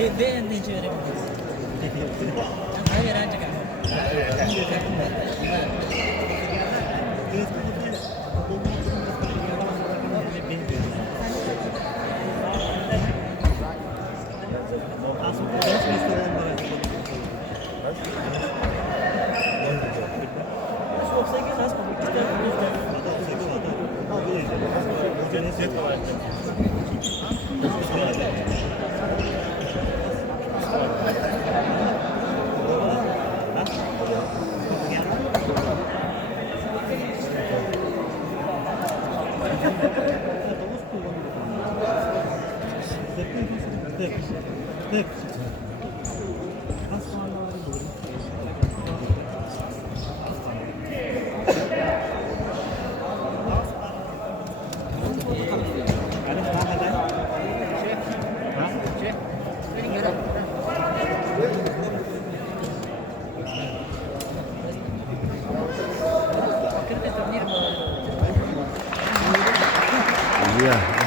Beğendiğince verebiliriz. Hayır ancak ama. Yeah.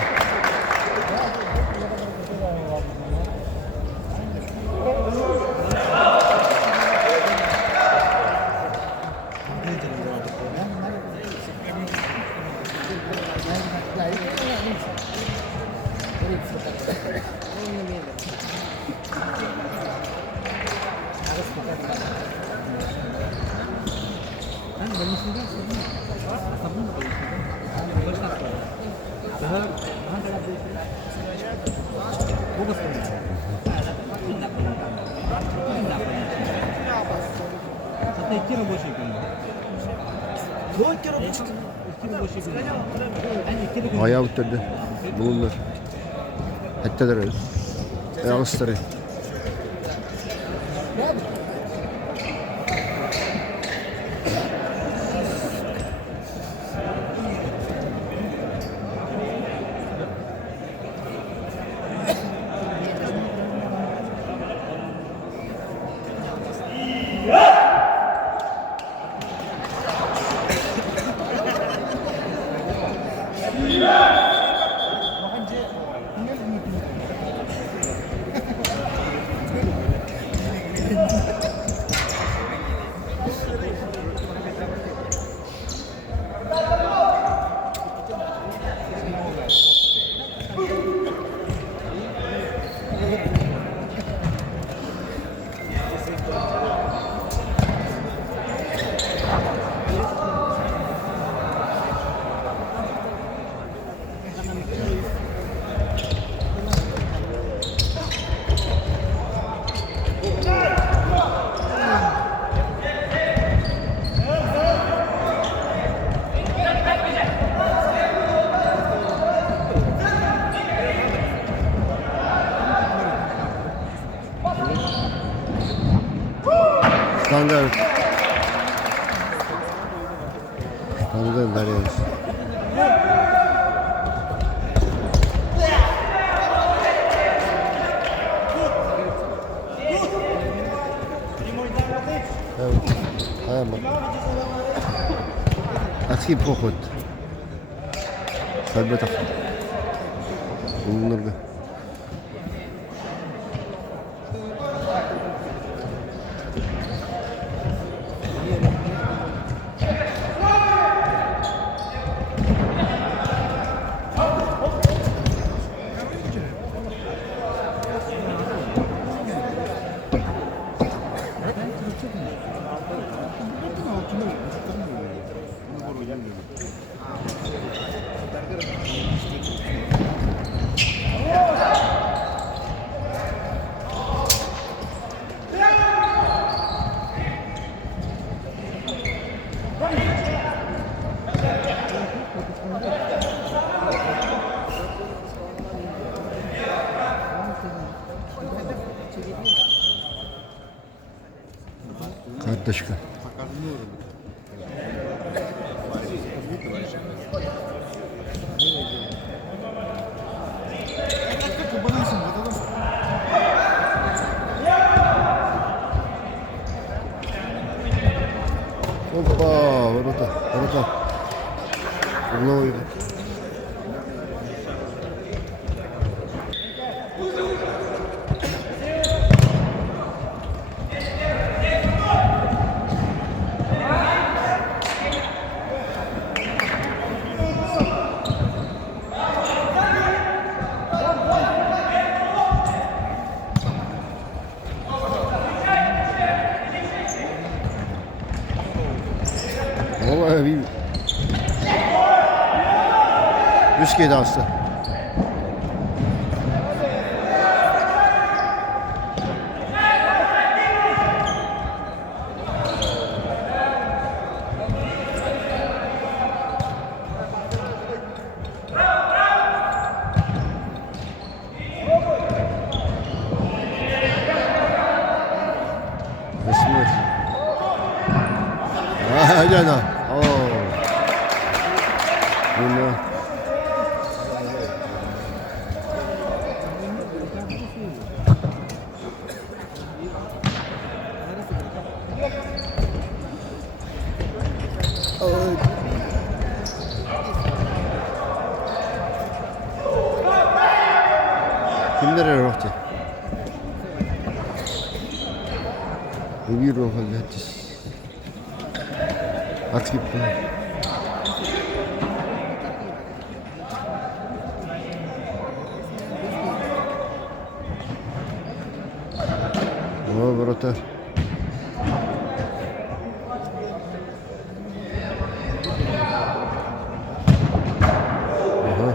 Ayağı bitirdi. Bulunlar. Hetteler öyle. Ağustarı. Standart. Standart veriyoruz. Evet. Ayağım. Atki pohut. Sabit. Bunlar da. Карточка. Опа, ворота. Угловой. Vallahi bir riskiydi aslında. Bismillah. Ah, cana. Oh. Bunu. Kimlere rohtu? Bir rohtu getir. At gibi. O brota. Aha.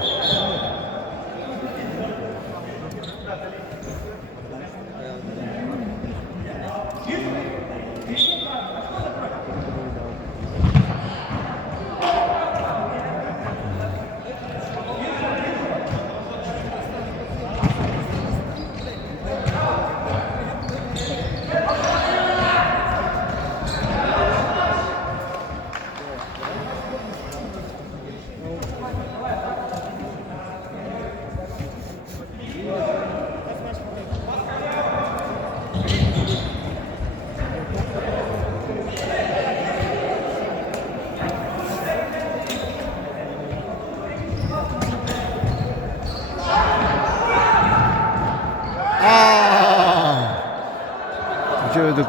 Çözdük.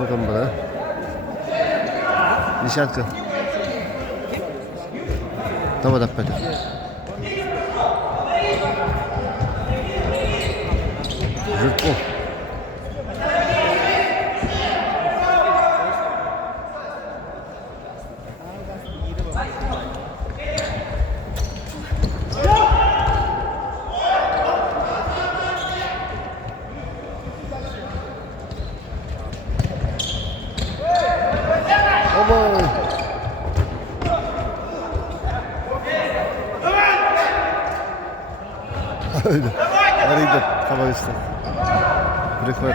Bakın bana. Nişankı. Tamam da peki. Жирко. Öyle. Arayı da kafa üstü. Bırakma.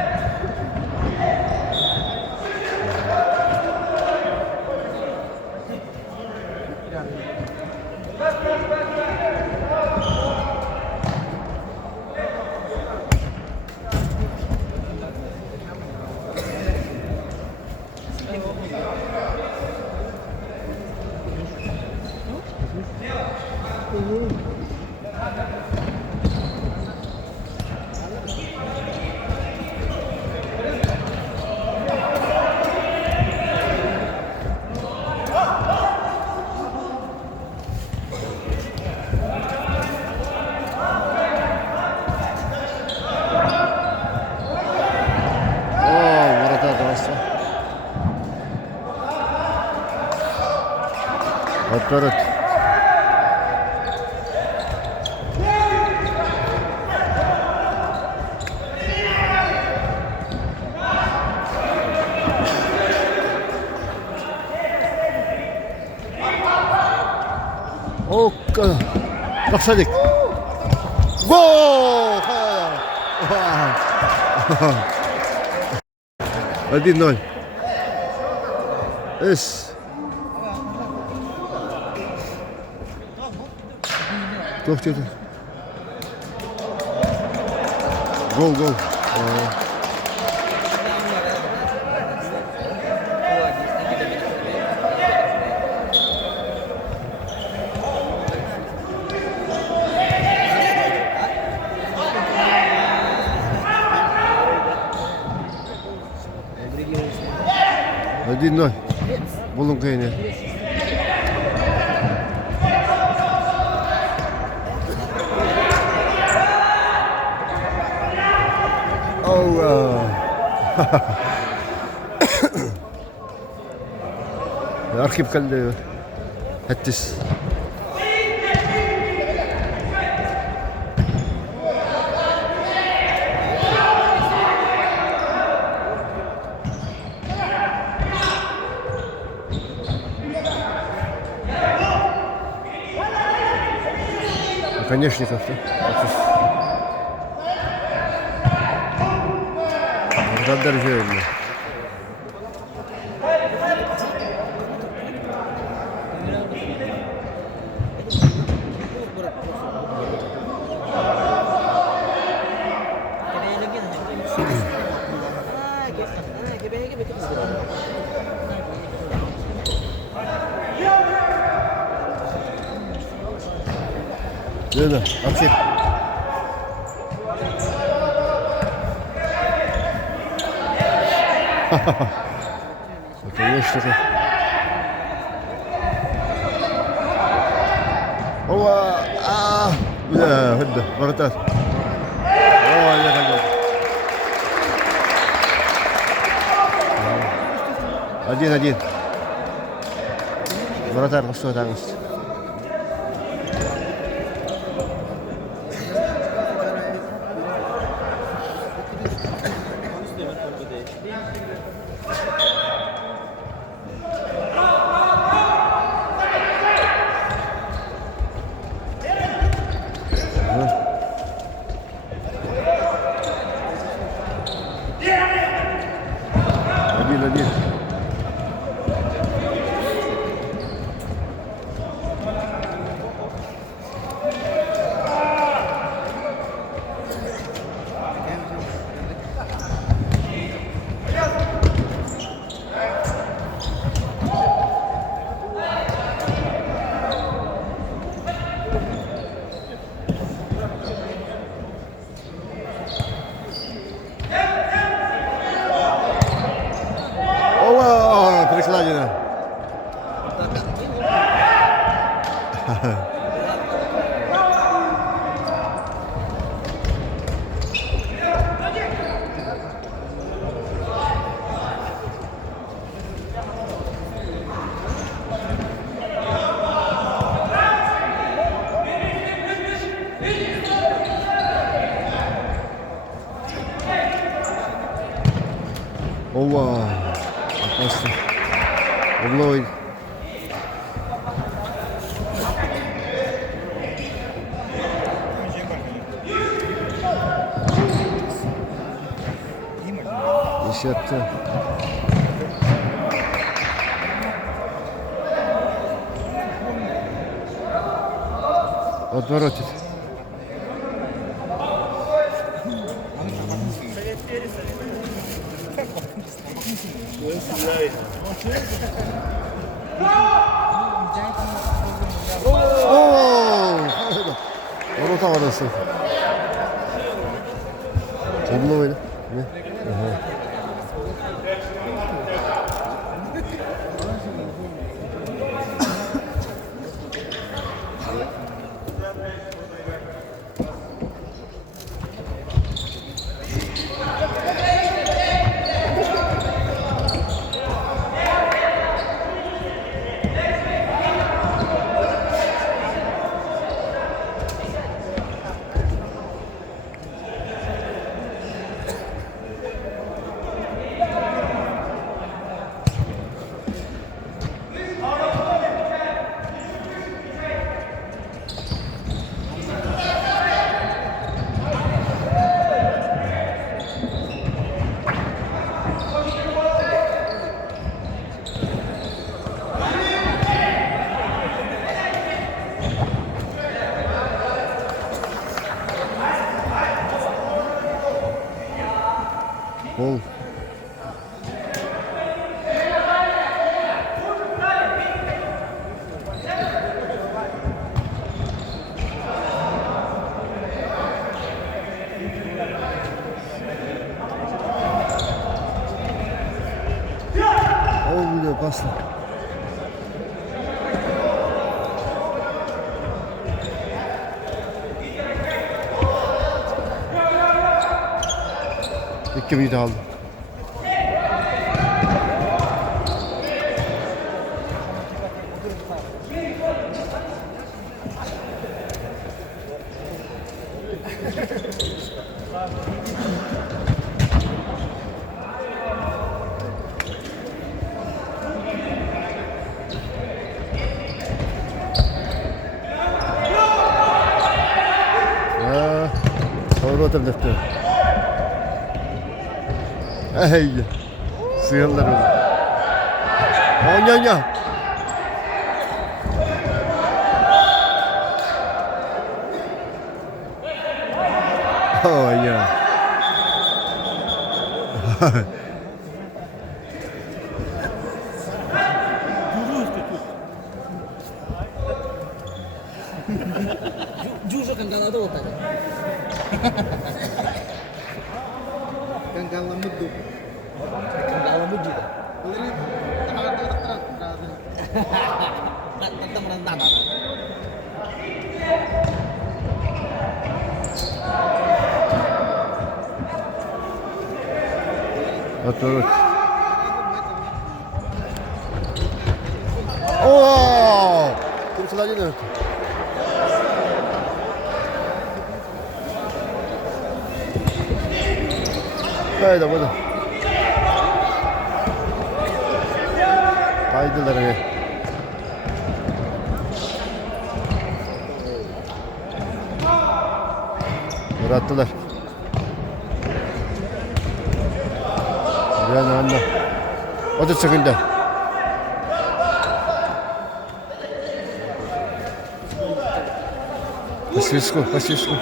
Отперед. Ока. Kapsadık. Gol! 1-0. Es. Çok kötü. Gol. Hadi nol. Bulun kayını. Allah. أركب كل هتس Конечно, как-то. Задерживаем. Да, окей. Конечно же. هو لا هده مرتين. يا رجل. один. Вратарь что там есть? Один. Перекладина. Ова. Опасно. Угловый. Десятка. Отворотит. Ворота orası. Tablo öyle. Ne? Aha. Gol. Olmuyor pasla. İki bir de aldı. Sonra oturduktu. Ey, sığırlar öyle. Onya. Onya. Justru kan kalau tuh tadi. Ganggang lembut tuh. Kan kalau muji. Ini terang. Tetap rentan. Otur. Oh, terus lagi nih. Haydi burada. Kaydılar ya. Bıraktılar. Bir anda. O da çıkındı. По свистку.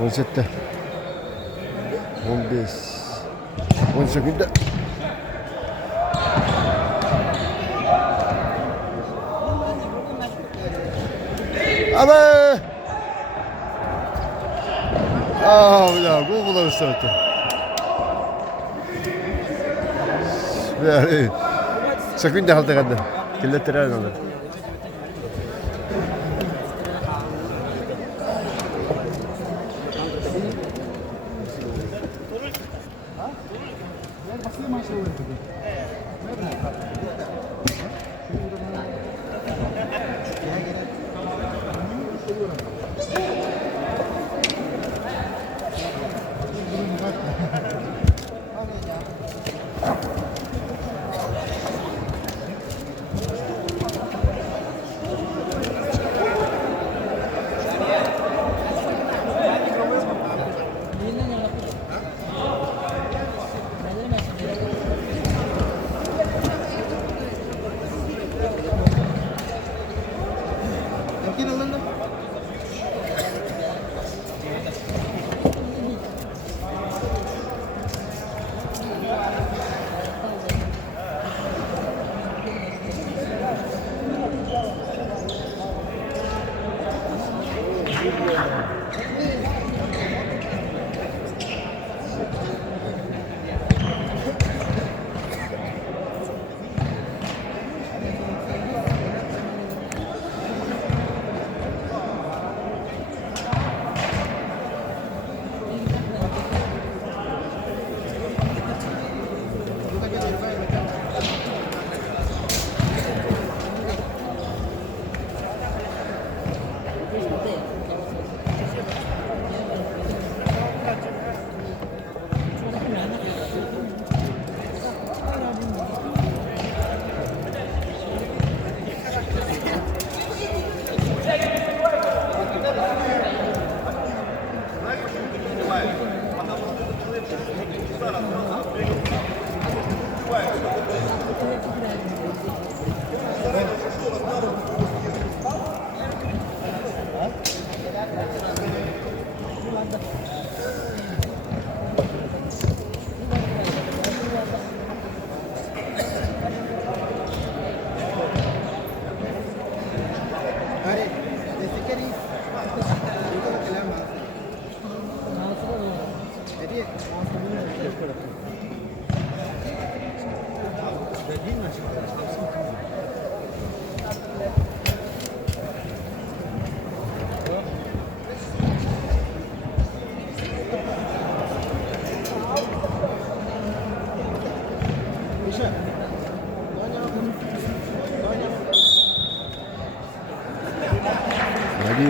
On 17, 15, 18'de. Abi! Ya bu bulan zaten. Yani sakın da halde kadar. Kilitler alır.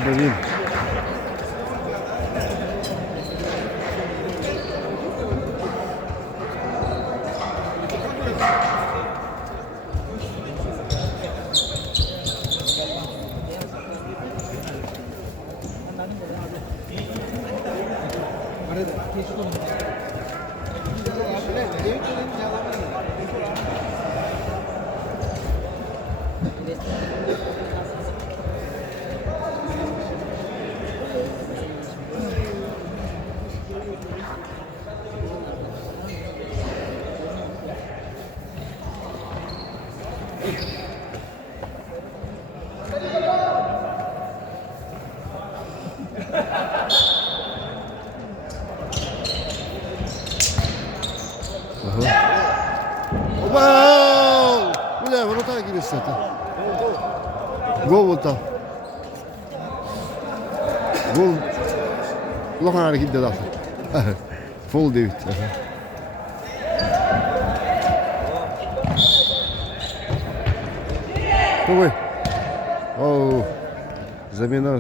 Bakayım. Wow! Mulher, vou botar aqui nesse tá? Gol botar. Gol. Lokan hareket de laf. Full David. Ой. Оу. Замена.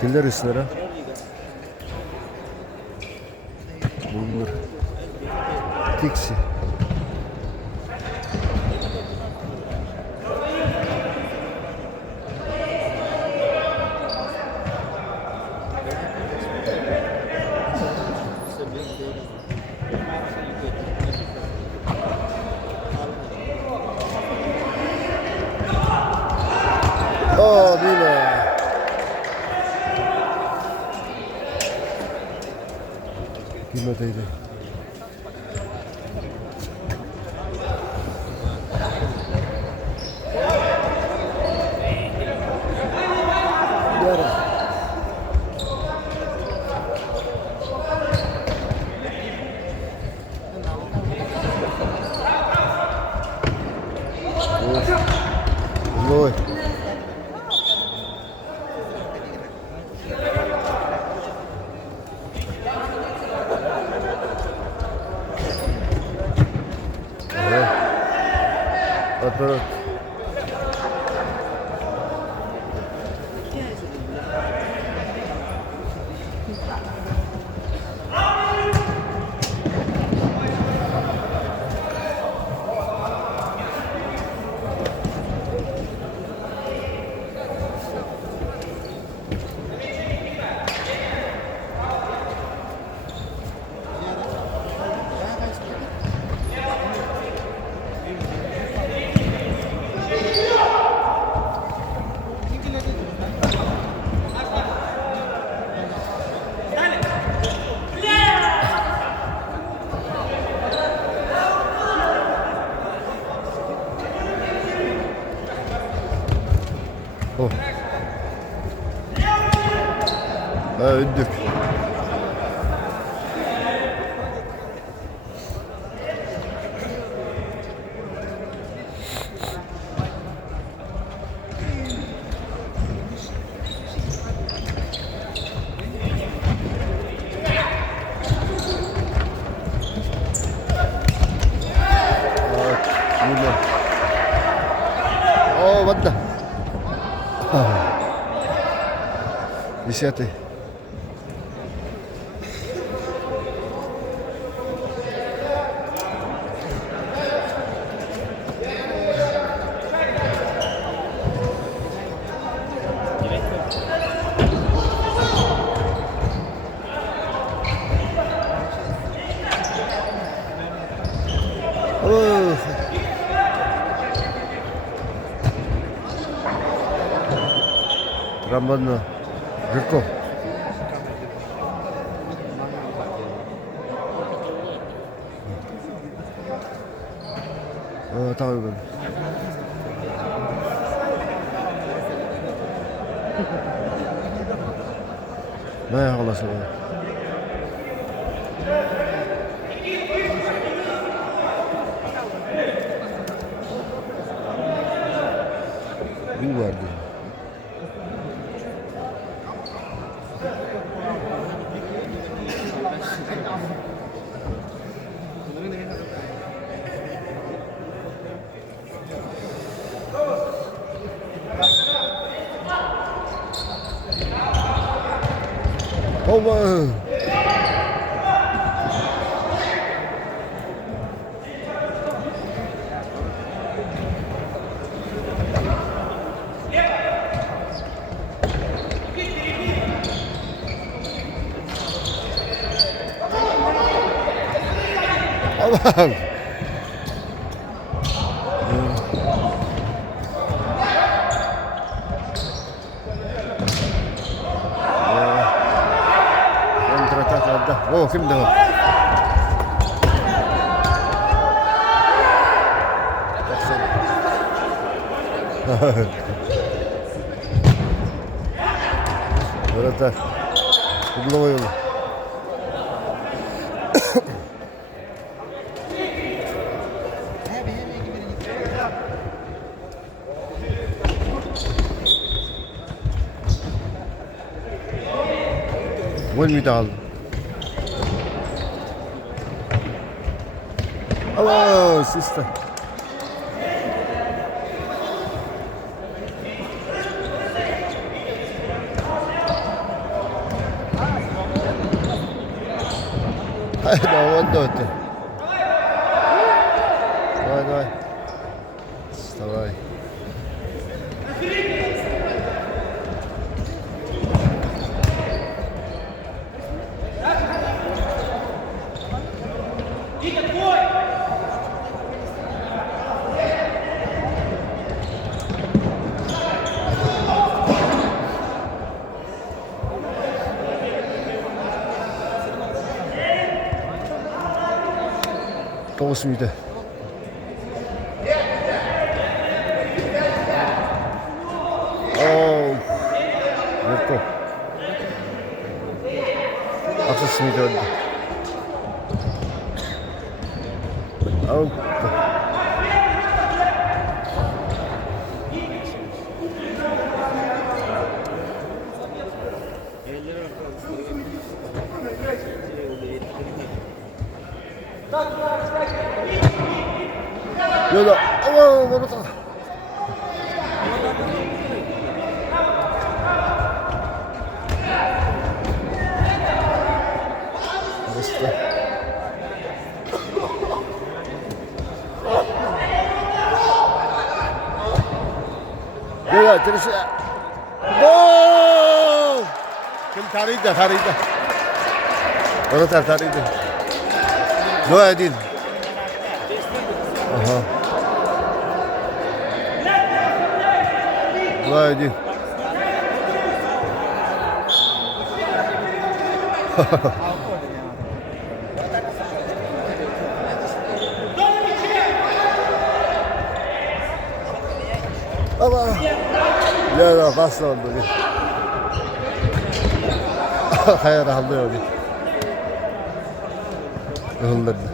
Kimler üstüne? Bulgur. Tiksi. Oh, Dima. Dima teyze. Yara. Rồi. Отворот. Oh. Öldük. Oh, what the? Disiate. Oh. Ramban Rico. Tahu kan. Nah, kalau semua. Oba. Aman. Kontratak ada. Oh, kim dah? Kontratak. Ublowują. وين ميدال؟ الله سيستا هذا هو الدوت واي استواي 고맙습니다. 또 앞섰습니다. 여기다 멀었다. 멋있다. 여기가 들으시야. 오! 그럼 다리다. 멀었다 다리다. 넣어야 돼. Aha. Haydi. Ama ya bas oldu. Hayır alıyor. Yollardı.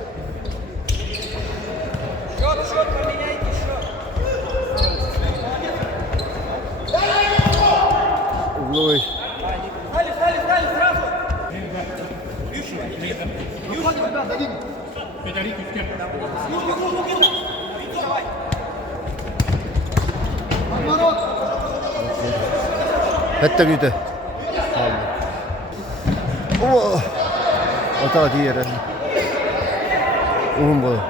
Ой. Это видно. О, вот так диера. Умбо.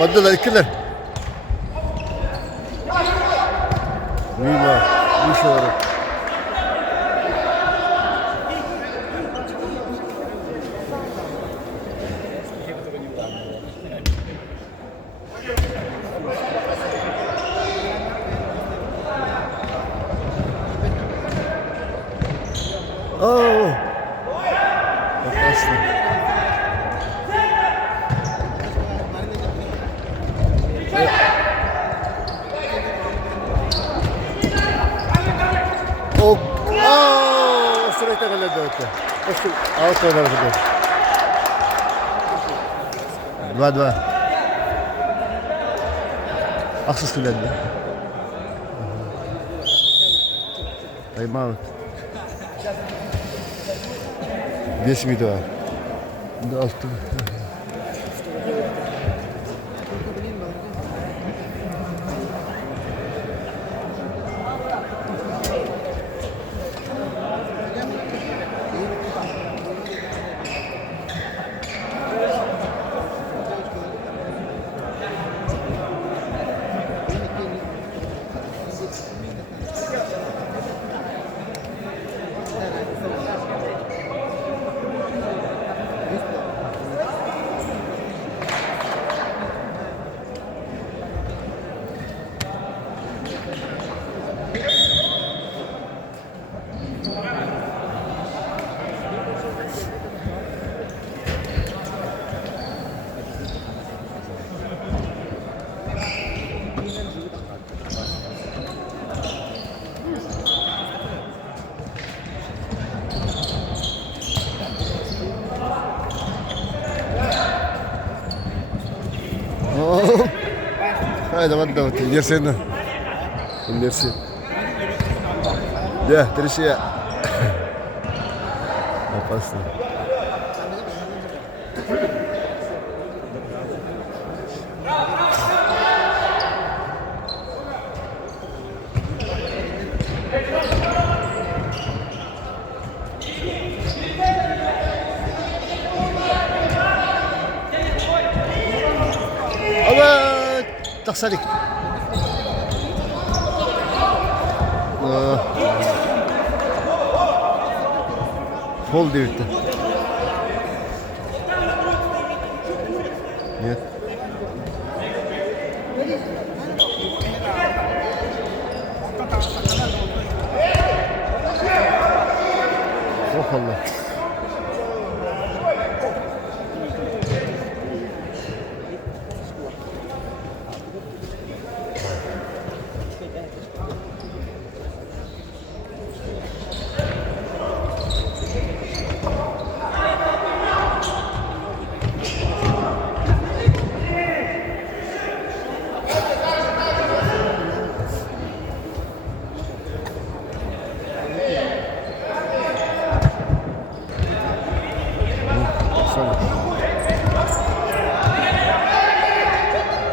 Baddılar ikiler. Mima, Mishora. Oh, fantastic. Straight ahead это. Просто аутсайд работает. 2-2. Haksız kılandı. Time out. 5 miydi o? 6. Oh. Hai dapat. Injection. Injection. Ya, terus ya. Apa sih? Taksadik. Fol devirdi. Нет. Oh Allah.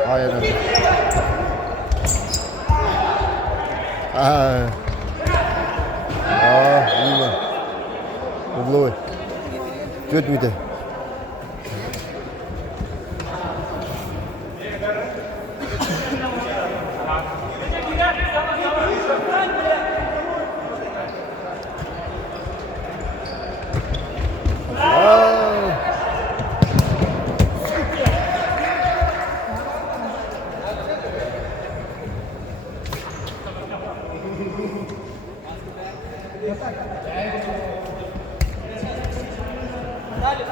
Hayır öyle. İyi var. Uğurlu. Göt müydü?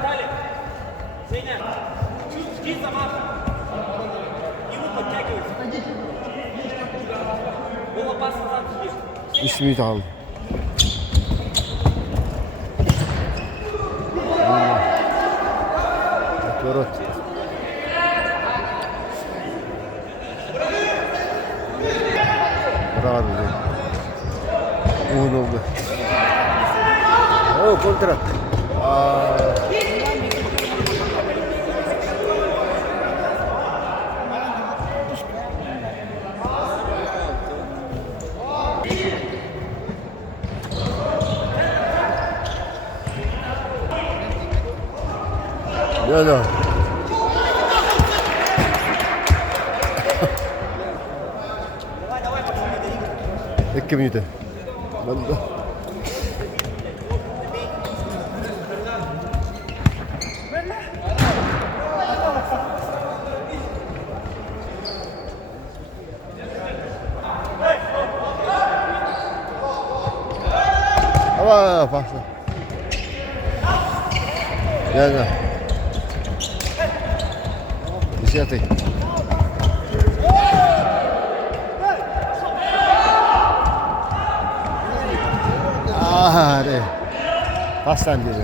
Стали. Женя, жди замах. Ему подтягивайся. Вова, пас назад жди. İsmini de aldı. Отворот. Bravo. Un oldu. Oh, kontrat. Ya da. İki minute. Ben de. Hava pasta. Ya. Десятый. Hadi. Pastan dedim.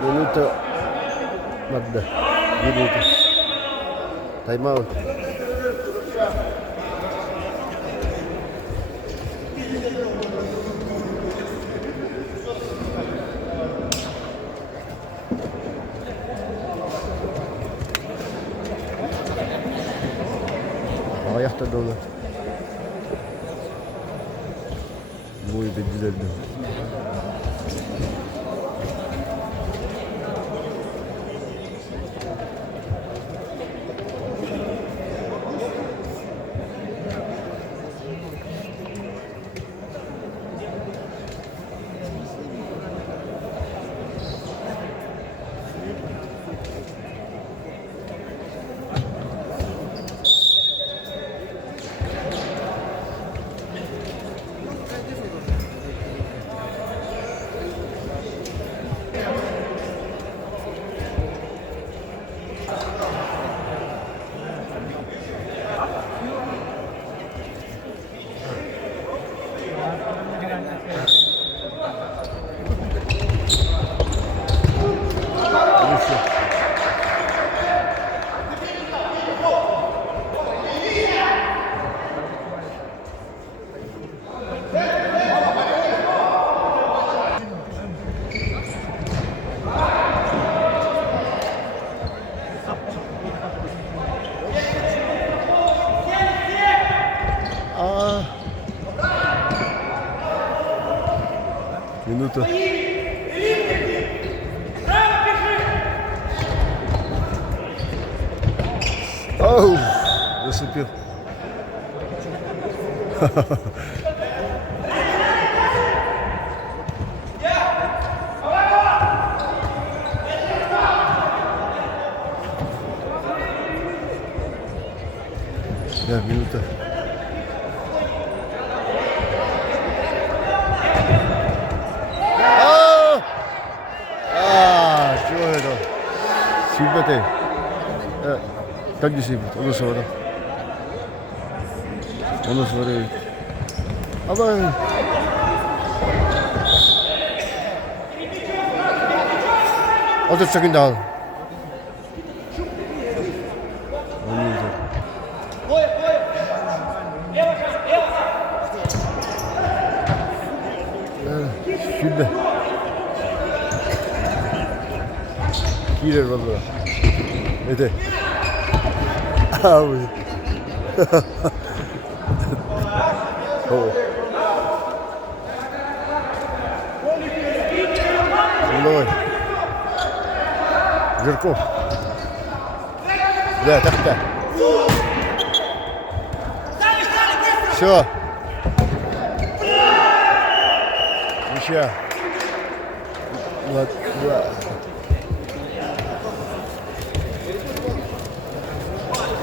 Minuto. Magda. Minuto. Time out. Ayakta dolu. Muy güzeldi. Минута. Оу, зацепил. Да, минута. Чего это? Сильбетей. Как не сильбет? Он свара. Он свара. Ама. 어디 쪽인다. Şurada. Girer valla. Ede. Abi. Oh. Давай. Жирков. Да, так-то. Все. Еще. Вот, да.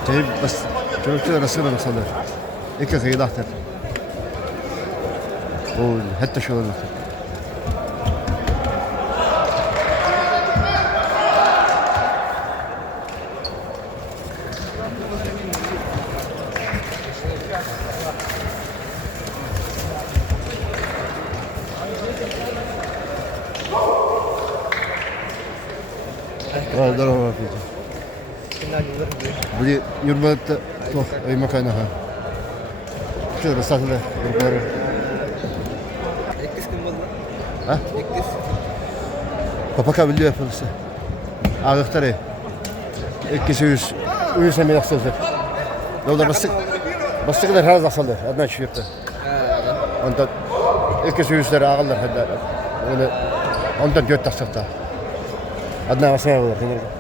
طيب بس شو رسينا بصدر إيك غير ضحت وحتى شو ضحت ضربة فيه بدي يربط توخ أي مكانها شو رصاص له يربط Ekkis kim oldu? ها Ekkis. بابا بالله فلسه أختاري إكسيوس ويسمى من أخصائي لو ده بس كده هذا صلى أدنى شيء أنت إكسيوس ده أغلى هذا ولا أنت جت تحسبتها أدنى وسمع ولا